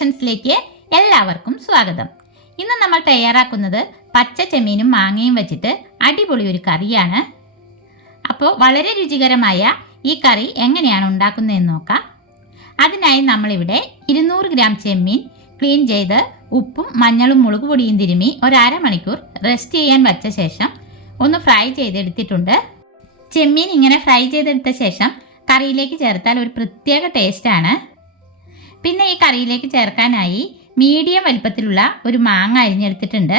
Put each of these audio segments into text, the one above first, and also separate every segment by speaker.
Speaker 1: ക്രിയേഷൻസിലേക്ക് എല്ലാവർക്കും സ്വാഗതം. ഇന്ന് നമ്മൾ തയ്യാറാക്കുന്നത് പച്ച ചെമ്മീനും മാങ്ങയും വെച്ചിട്ട് അടിപൊളി ഒരു കറിയാണ്. അപ്പോൾ വളരെ രുചികരമായ ഈ കറി എങ്ങനെയാണ് ഉണ്ടാക്കുന്നതെന്ന് നോക്കാം. അതിനായി നമ്മളിവിടെ ഇരുന്നൂറ് ഗ്രാം ചെമ്മീൻ ക്ലീൻ ചെയ്ത് ഉപ്പും മഞ്ഞളും മുളക് പൊടിയും തിരുമി ഒരമണിക്കൂർ റെസ്റ്റ് ചെയ്യാൻ വച്ച ശേഷം ഒന്ന് ഫ്രൈ ചെയ്തെടുത്തിട്ടുണ്ട്. ചെമ്മീൻ ഇങ്ങനെ ഫ്രൈ ചെയ്തെടുത്ത ശേഷം കറിയിലേക്ക് ചേർത്താൽ ഒരു പ്രത്യേക ടേസ്റ്റാണ് പിന്നെ ഈ കറിയിലേക്ക് ചേർക്കാനായി മീഡിയം വലിപ്പത്തിലുള്ള ഒരു മാങ്ങ അരിഞ്ഞെടുത്തിട്ടുണ്ട്.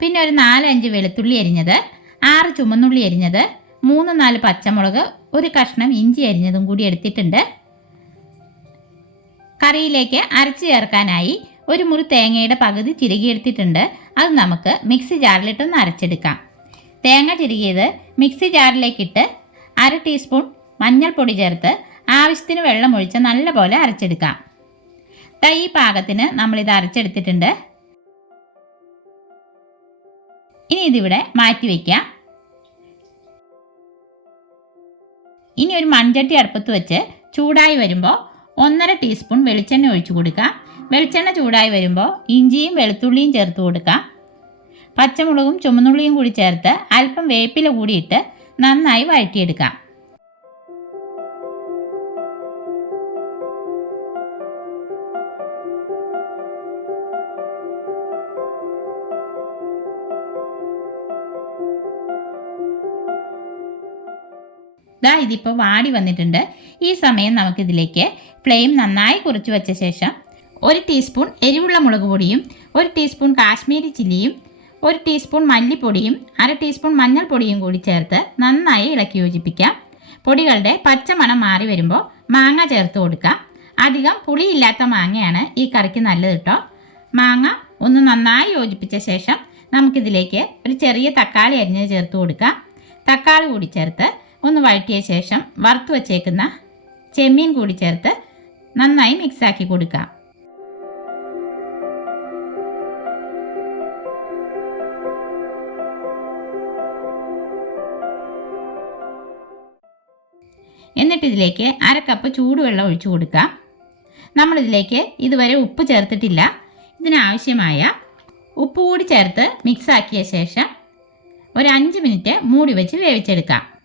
Speaker 1: പിന്നെ ഒരു നാലഞ്ച് വെളുത്തുള്ളി അരിഞ്ഞത് ആറ് ചുമന്നുള്ളി അരിഞ്ഞത് മൂന്ന് നാല് പച്ചമുളക് ഒരു കഷ്ണം ഇഞ്ചി അരിഞ്ഞതും കൂടി എടുത്തിട്ടുണ്ട്. കറിയിലേക്ക് അരച്ച് ചേർക്കാനായി ഒരു മുറി തേങ്ങയുടെ പകുതി ചിരുകിയെടുത്തിട്ടുണ്ട് അത് നമുക്ക് മിക്സി ജാറിലിട്ടൊന്ന് അരച്ചെടുക്കാം. തേങ്ങ ചിരുകിയത് മിക്സി ജാറിലേക്കിട്ട് അര ടീസ്പൂൺ മഞ്ഞൾപ്പൊടി ചേർത്ത് ആവശ്യത്തിന് വെള്ളം ഒഴിച്ച് നല്ലപോലെ അരച്ചെടുക്കാം. തൈ ഈ പാകത്തിന് നമ്മളിത് അരച്ചെടുത്തിട്ടുണ്ട്. ഇനി ഇതിവിടെ മാറ്റി വയ്ക്കാം ഇനി ഒരു മൺചട്ടി അടുപ്പത്ത് വെച്ച് ചൂടായി വരുമ്പോൾ ഒന്നര ടീസ്പൂൺ വെളിച്ചെണ്ണ ഒഴിച്ചു കൊടുക്കാം. വെളിച്ചെണ്ണ ചൂടായി വരുമ്പോൾ ഇഞ്ചിയും വെളുത്തുള്ളിയും ചേർത്ത് കൊടുക്കാം. പച്ചമുളകും ചുമന്നുള്ളിയും കൂടി ചേർത്ത് അല്പം വേപ്പില കൂടിയിട്ട് നന്നായി വഴറ്റിയെടുക്കാം. ദാ ഇതിപ്പോൾ വാടി വന്നിട്ടുണ്ട്. ഈ സമയം നമുക്കിതിലേക്ക് ഫ്ലെയിം നന്നായി കുറച്ച് വെച്ച ശേഷം ഒരു ടീസ്പൂൺ എരിവുള്ള മുളക് പൊടിയും ഒരു ടീസ്പൂൺ കാശ്മീരി ചില്ലിയും ഒരു ടീസ്പൂൺ മല്ലിപ്പൊടിയും അര ടീസ്പൂൺ മഞ്ഞൾപ്പൊടിയും കൂടി ചേർത്ത് നന്നായി ഇളക്കി യോജിപ്പിക്കാം. പൊടികളുടെ പച്ചമണം മാറി വരുമ്പോൾ മാങ്ങ ചേർത്ത് കൊടുക്കാം. അധികം പുളിയില്ലാത്ത മാങ്ങയാണ് ഈ കറിക്ക് നല്ലത് കേട്ടോ മാങ്ങ ഒന്ന് നന്നായി യോജിപ്പിച്ച ശേഷം നമുക്കിതിലേക്ക് ഒരു ചെറിയ തക്കാളി അരിഞ്ഞ് ചേർത്ത് കൊടുക്കാം. തക്കാളി കൂടി ചേർത്ത് ഒന്ന് വഴറ്റിയ ശേഷം വറുത്ത് വച്ചേക്കുന്ന ചെമ്മീൻ കൂടി ചേർത്ത് നന്നായി മിക്സാക്കി കൊടുക്കാം. എന്നിട്ട് ഇതിലേക്ക് അര കപ്പ് ചൂടുവെള്ളം ഒഴിച്ചു കൊടുക്കാം. നമ്മളിതിലേക്ക് ഇതുവരെ ഉപ്പ് ചേർത്തിട്ടില്ല. ഇതിനാവശ്യമായ ഉപ്പ് കൂടി ചേർത്ത് മിക്സാക്കിയ ശേഷം ഒരു അഞ്ച് മിനിറ്റ് മൂടി വെച്ച് വേവിച്ചെടുക്കാം.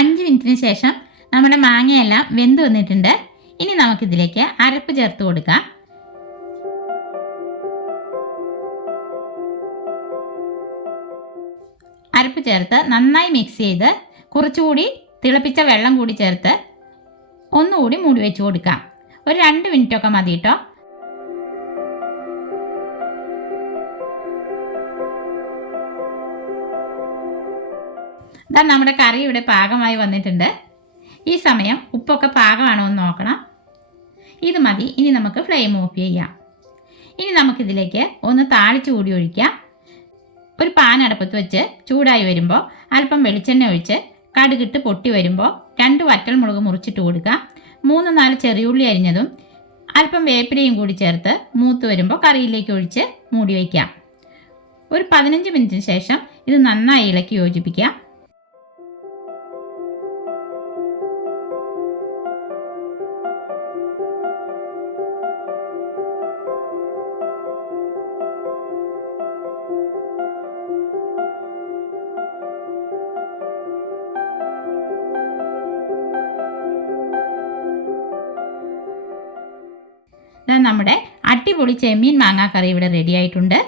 Speaker 1: അഞ്ച് മിനിറ്റിന് ശേഷം നമ്മുടെ മാങ്ങയെല്ലാം വെന്ത് വന്നിട്ടുണ്ട്. ഇനി നമുക്കിതിലേക്ക് അരപ്പ് ചേർത്ത് കൊടുക്കാം. അരപ്പ് ചേർത്ത് നന്നായി മിക്സ് ചെയ്ത് കുറച്ചുകൂടി തിളപ്പിച്ച വെള്ളം കൂടി ചേർത്ത് ഒന്നുകൂടി മൂടി വെച്ച് കൊടുക്കാം. ഒരു രണ്ട് മിനിറ്റൊക്കെ മതി കേട്ടോ ഇതാ നമ്മുടെ കറി ഇവിടെ പാകമായി വന്നിട്ടുണ്ട്. ഈ സമയം ഉപ്പൊക്കെ പാകമാണോ എന്ന് നോക്കണം. ഇത് മതി. ഇനി നമുക്ക് ഫ്ലെയിം ഓഫ് ചെയ്യാം. ഇനി നമുക്കിതിലേക്ക് ഒന്ന് താളിച്ച് കൂടി ഒഴിക്കാം. ഒരു പാൻ അടുപ്പത്ത് വെച്ച് ചൂടായി വരുമ്പോൾ അല്പം വെളിച്ചെണ്ണ ഒഴിച്ച് കടുകിട്ട് പൊട്ടി വരുമ്പോൾ രണ്ട് വറ്റൽ മുളക് മുറിച്ചിട്ട് കൊടുക്കുക. മൂന്ന് നാല് ചെറിയുള്ളി അരിഞ്ഞതും അല്പം വേപ്പിലയും കൂടി ചേർത്ത് മൂത്ത് വരുമ്പോൾ കറിയിലേക്ക് ഒഴിച്ച് മൂടി വയ്ക്കാം. ഒരു പതിനഞ്ച് മിനിറ്റിന് ശേഷം ഇത് നന്നായി ഇളക്കി യോജിപ്പിക്കാം നമ്മുടെ അടിപൊളി ചെമ്മീൻ മാങ്ങാക്കറി ഇവിടെ റെഡി ആയിട്ടുണ്ട്.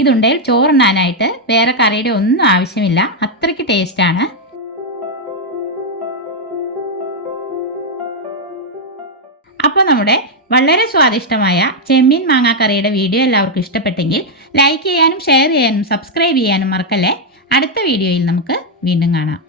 Speaker 1: ഇതുണ്ടെങ്കിൽ ചോറുണ്ണാനായിട്ട് വേറെ കറിയുടെ ഒന്നും ആവശ്യമില്ല. അത്രയ്ക്ക് ടേസ്റ്റാണ് അപ്പോൾ നമ്മുടെ വളരെ സ്വാദിഷ്ടമായ ചെമ്മീൻ മാങ്ങാക്കറിയുടെ വീഡിയോ എല്ലാവർക്കും ഇഷ്ടപ്പെട്ടെങ്കിൽ ലൈക്ക് ചെയ്യാനും ഷെയർ ചെയ്യാനും സബ്സ്ക്രൈബ് ചെയ്യാനും മറക്കല്ലേ? അടുത്ത വീഡിയോയിൽ നമുക്ക് വീണ്ടും കാണാം.